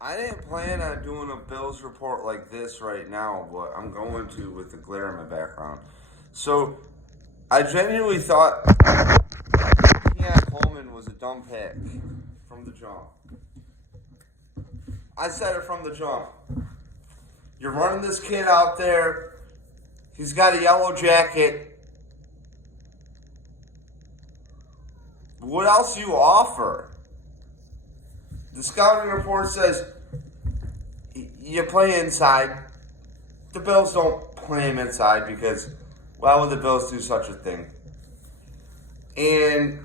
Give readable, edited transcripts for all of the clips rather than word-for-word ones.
I didn't plan on doing a Bills report like this right now, but I'm going to with the glare in my background. So, I genuinely thought Keon Coleman was a dumb pick from the jump. I said it from the jump. You're running this kid out there. He's got a yellow jacket. What else do you offer? The scouting report says you play inside. The Bills don't play him inside because why would the Bills do such a thing? And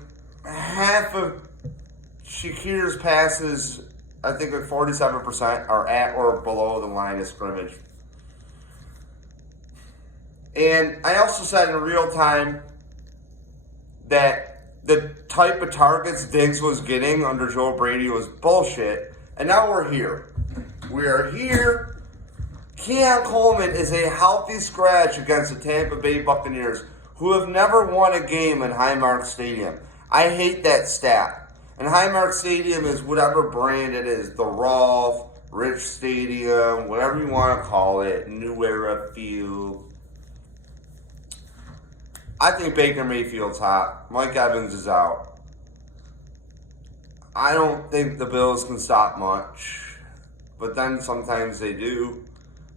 half of Shakir's passes, I think like 47%, are at or below the line of scrimmage. And I also said in real time that the type of targets Diggs was getting under Joe Brady was bullshit. And now we're here. We are here. Keon Coleman is a healthy scratch against the Tampa Bay Buccaneers, who have never won a game in Highmark Stadium. I hate that stat. And Highmark Stadium is whatever brand it is. The Rolf, Rich Stadium, whatever you want to call it. New Era Field. I think Baker Mayfield's hot. Mike Evans is out. I don't think the Bills can stop much. But then sometimes they do.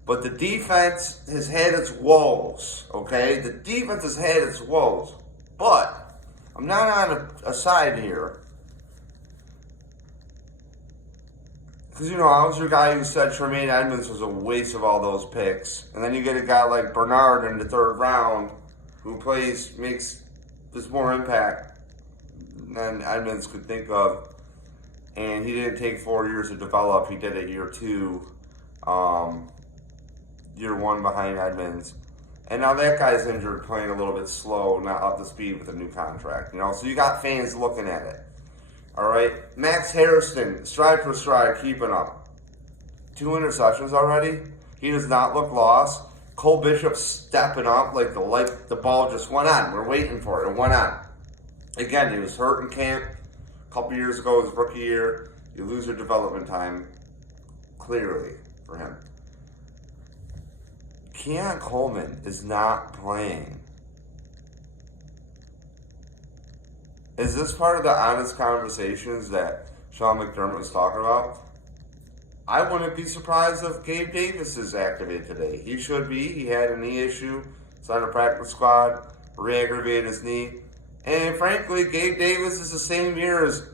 But the defense has had its woes, okay? The defense has had its woes. But I'm not on a side here. Because, I was your guy who said Tremaine Edmonds was a waste of all those picks. And then you get a guy like Bernard in the third round who does more impact than Edmonds could think of. And he didn't take 4 years to develop. He did it year 2. Year 1 behind Edmonds. And now that guy's injured, playing a little bit slow, not up to speed with a new contract. So you got fans looking at it. All right? Max Harrison, stride for stride, keeping up. 2 interceptions already. He does not look lost. Cole Bishop stepping up like the ball just went on. We're waiting for it. It went on. Again, he was hurt in camp a couple years ago, his rookie year. You lose your development time, clearly, for him. Keon Coleman is not playing. Is this part of the honest conversations that Sean McDermott was talking about? I wouldn't be surprised if Gabe Davis is activated today. He should be. He had a knee issue. He's on the practice squad. Re-aggravated his knee. And frankly, Gabe Davis is the same year as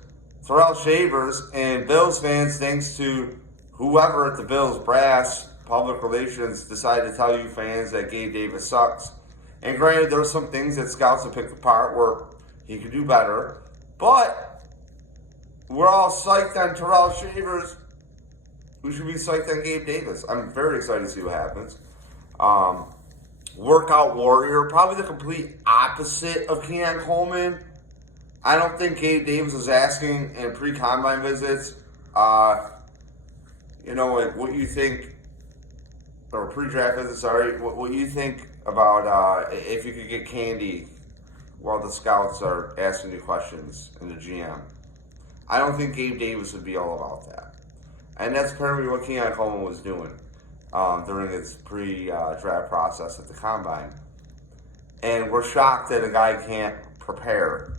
Terrell Shavers. And Bills fans, thanks to whoever at the Bills brass, public relations, decided to tell you fans that Gabe Davis sucks. And granted, there are some things that scouts have picked apart where he could do better. But we're all psyched on Terrell Shavers. We should be psyched on Gabe Davis. I'm very excited to see what happens. Workout warrior, probably the complete opposite of Keon Coleman. I don't think Gabe Davis was asking in pre-combine visits, what you think, or pre-draft visits, sorry, what you think about if you could get candy while the scouts are asking you questions in the GM. I don't think Gabe Davis would be all about that. And that's apparently what Keon Coleman was doing during his pre-draft process at the Combine. And we're shocked that a guy can't prepare.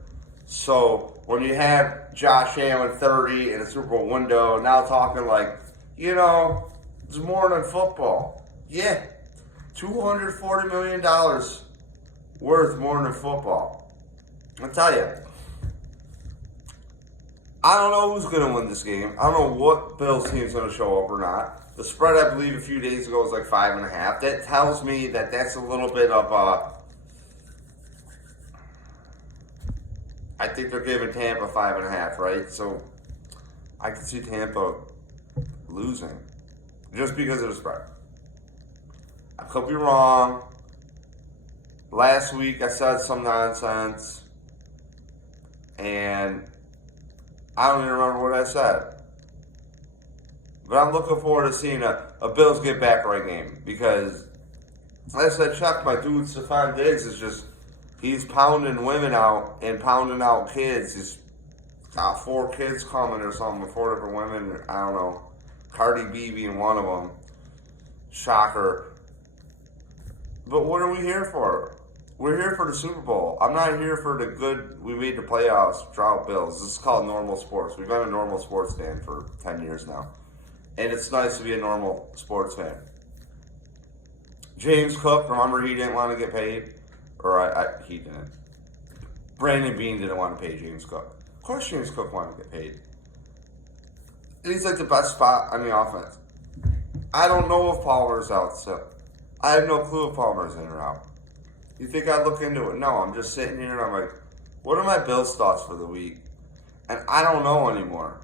So when you have Josh Allen 30 in a Super Bowl window, now talking like, it's more than football. Yeah, $240 million worth more than football. I'll tell you. I don't know who's going to win this game. I don't know what Bills team's going to show up or not. The spread, I believe, a few days ago was like 5.5. That tells me that that's a little bit of I think they're giving Tampa 5.5, right? So I can see Tampa losing just because of the spread. I could be wrong. Last week I said some nonsense, and I don't even remember what I said. But I'm looking forward to seeing a Bills get back right game. Because, like I said, Chuck, my dude Stephon Diggs is just, he's pounding women out and pounding out kids. He's got 4 kids coming or something with 4 different women. I don't know. Cardi B being one of them. Shocker. But what are we here for? We're here for the Super Bowl. I'm not here for the good, we made the playoffs, drought Bills. This is called normal sports. We've been a normal sports fan for 10 years now. And it's nice to be a normal sports fan. James Cook, remember he didn't want to get paid? Or he didn't. Brandon Beane didn't want to pay James Cook. Of course James Cook wanted to get paid. And he's like the best spot on the offense. I don't know if Palmer's out, so I have no clue if Palmer's in or out. You think I'd look into it? No, I'm just sitting here and I'm like, what are my Bills thoughts for the week? And I don't know anymore.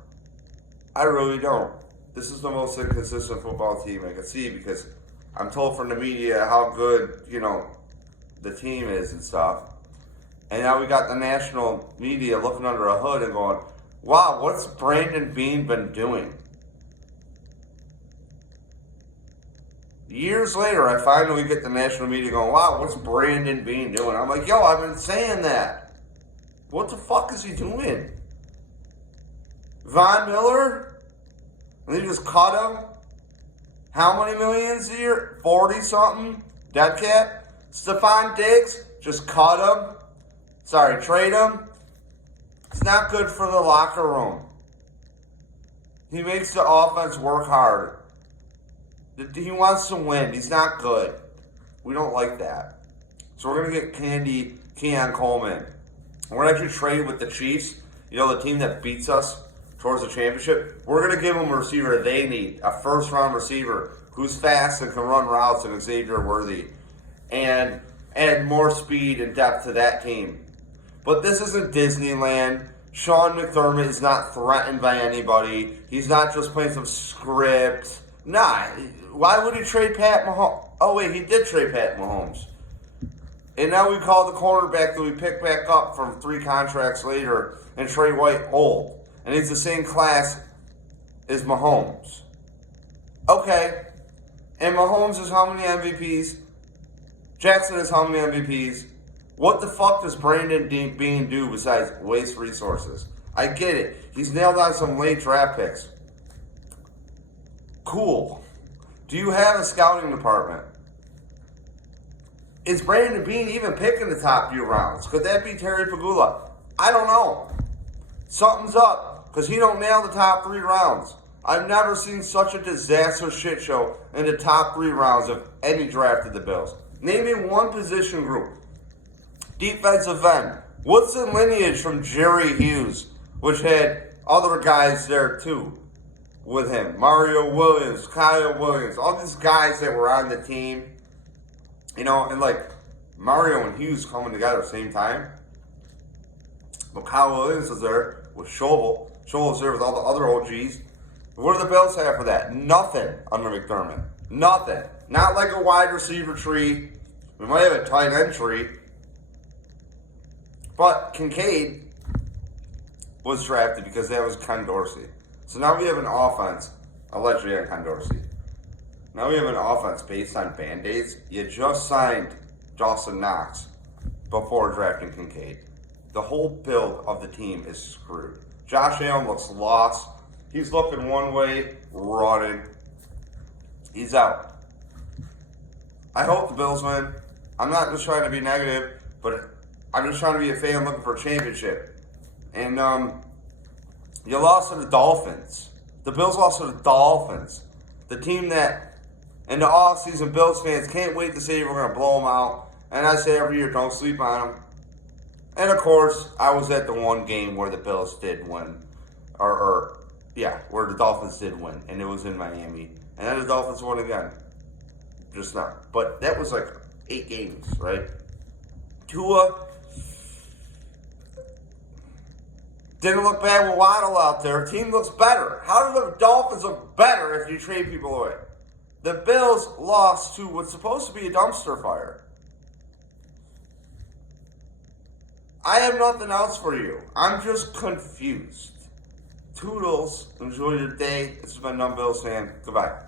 I really don't. This is the most inconsistent football team I can see because I'm told from the media how good, the team is and stuff. And now we got the national media looking under a hood and going, wow, what's Brandon Beane been doing? Years later, I finally get the national media going, wow, what's Brandon Beane doing? I'm like, yo, I've been saying that. What the fuck is he doing? Von Miller? And they just cut him? How many millions a year? 40-something? Dead cap? Stephon Diggs? Just cut him? Sorry, trade him? It's not good for the locker room. He makes the offense work hard. He wants to win. He's not good. We don't like that. So we're going to get Keon Coleman. We're going to actually trade with the Chiefs, the team that beats us towards the championship. We're going to give them a receiver they need, a first-round receiver who's fast and can run routes and Xavier Worthy, and add more speed and depth to that team. But this isn't Disneyland. Sean McDermott is not threatened by anybody. He's not just playing some script. Nah, why would he trade Pat Mahomes? Oh, wait, he did trade Pat Mahomes. And now we call the cornerback that we picked back up from 3 contracts later and Trey White old. And he's the same class as Mahomes. Okay. And Mahomes is how many MVPs? Jackson is how many MVPs? What the fuck does Brandon Beane do besides waste resources? I get it. He's nailed on some late draft picks. Cool. Do you have a scouting department? Is Brandon Beane even picking the top few rounds? Could that be Terry Pagula? I don't know. Something's up because he don't nail the top 3 rounds. I've never seen such a disaster shit show in the top 3 rounds of any draft of the Bills. Name me one position group. Defensive end. What's the lineage from Jerry Hughes, which had other guys there too with him? Mario Williams, Kyle Williams, all these guys that were on the team. And like Mario and Hughes coming together at the same time. But Kyle Williams was there with Schobel. Schobel was there with all the other OGs. What do the Bills have for that? Nothing under McDermott. Nothing. Not like a wide receiver tree. We might have a tight end tree. But Kincaid was drafted because that was Ken Dorsey. So now we have an offense, allegedly on Ken Dorsey. Now we have an offense based on Band-Aids. You just signed Dawson Knox before drafting Kincaid. The whole build of the team is screwed. Josh Allen looks lost. He's looking one way, running. He's out. I hope the Bills win. I'm not just trying to be negative, but I'm just trying to be a fan looking for a championship. And you lost to the Dolphins. The Bills lost to the Dolphins. The team that in the offseason Bills fans can't wait to say we're going to blow them out. And I say every year, don't sleep on them. And of course, I was at the one game where the Bills did win. Where the Dolphins did win. And it was in Miami. And then the Dolphins won again. Just not. But that was like 8 games, right? Tua didn't look bad with Waddle out there. Team looks better. How do the Dolphins look better if you trade people away? The Bills lost to what's supposed to be a dumpster fire. I have nothing else for you. I'm just confused. Toodles. Enjoy your day. This has been Dumb Bills fan. Goodbye.